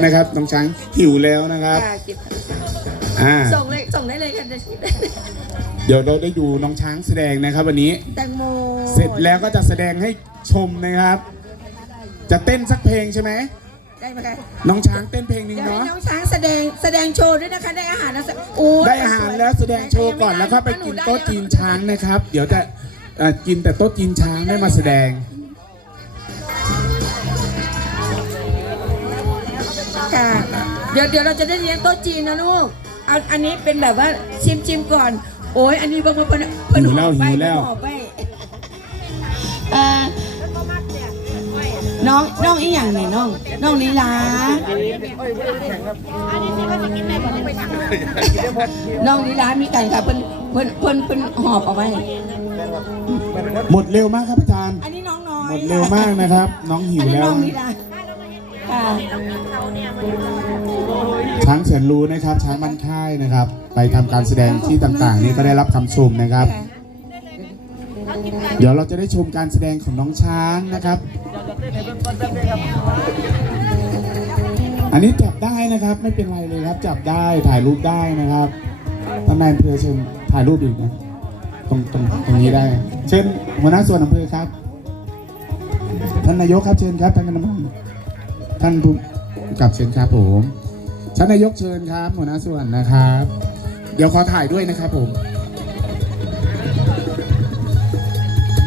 นะครับน้องช้างหิวแล้วนะครับค่ะเก็บอ่าส่งเลยส่งได้เลยค่ะจะชิมได้เดี๋ยวเราได้ดูน้องช้างแสดงนะครับ วันนี้ แตงโมเสร็จแล้วก็จะแสดงให้ชมนะครับ จะเต้นสักเพลงใช่ไหมได้ไหมคะน้องช้างเต้นเพลงหนึงเดี๋ยวให้เนาะน้องช้างแสดงแสดงโชว์ด้วยนะคะได้อาหารนะโอ้ยได้อาหารแล้วแสดงโชว์ก่อนแล้วก็ไปกินโต๊ะจีนช้างนะครับ เดี๋ยวจะเอ่อกินแต่โต๊ะจีนช้างไม่มาแสดง ค่ะ เดี๋ยวเดี๋ยวเราจะได้เลี้ยงโต๊ะจีนนะลูกเอาอันนี้เป็นแบบว่าชิมชิมก่อน โอ้ยอันนี้บางคนเพิ่นเพิ่นหิวแล้วห่อไปหิวแล้วเพิ่นห่อไปเอ่อน้องน้องอีหยังเนี่ยน้องน้องลีลา น้องลีลามีกันค่ะเพิ่นเพิ่นเพิ่นเพิ่นหอบเอาไว้ หมดเร็วมากครับอาจารย์ อันนี้น้องน้อยหมดเร็วมากนะครับ น้องหิอัวนนี้แล้วน้องลีลา ค่ะช้างแสนรู้นะครับ ช้างมันค่ายนะครับ ไปทำการแสดงที่ต่างๆ นี่ก็ได้รับคำชมนะครับเดี๋ยวเราจะได้ชมการแสดงของน้องช้างนะครับ อันนี้จับได้นะครับไม่เป็นไรเลยครับ จับได้ถ่ายรูปได้นะครับท่านนายอำเภอเชิญถ่ายรูปอีกนะตรงตรงตรงนี้ได้ เชิญหัวหน้าส่วนอำเภอครับ ท่านนายกครับเชิญครับท่านกำนัน ท่านผู้กำกับเชิญครับผมท่านนายกเชิญครับหัวหน้าส่วนนะครับ เดี๋ยวขอถ่ายด้วยนะครับผม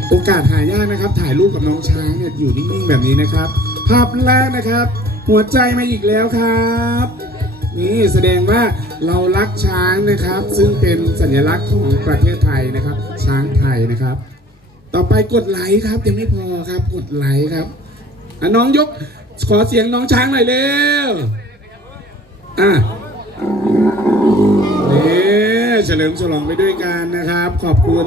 โอกาสหายากนะครับ ถ่ายรูปกับน้องช้างเนี่ยอยู่นิ่งๆแบบนี้นะครับ ภาพแรกนะครับ หัวใจมาอีกแล้วครับ นี่แสดงว่าเรารักช้างนะครับ ซึ่งเป็นสัญลักษณ์ของประเทศไทยนะครับ ช้างไทยนะครับ ต่อไปกดไลค์ครับยังไม่พอครับ กดไลค์ครับอะน้องยก ขอเสียงน้องช้างหน่อยเร็ว อะนี่เฉลิมฉลองไปด้วยกันนะครับ ขอบคุณ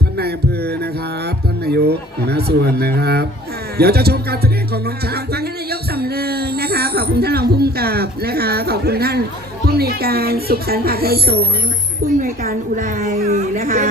ท่านนายอำเภอนะครับ ท่านนายกหัวหน้าส่วนนะครับ เดี๋ยวจะชมการแสดงของน้องช้างขอบคุทั้ณงท่านนายกสำเริงนะคะ ขอบคุณท่านรองผู้กำกับนะคะ ขอบคุณท่านผู้อำนวยการสุขสันต์ผาไทยสงฆ์ผู้อำนวยการอุไรนะคะ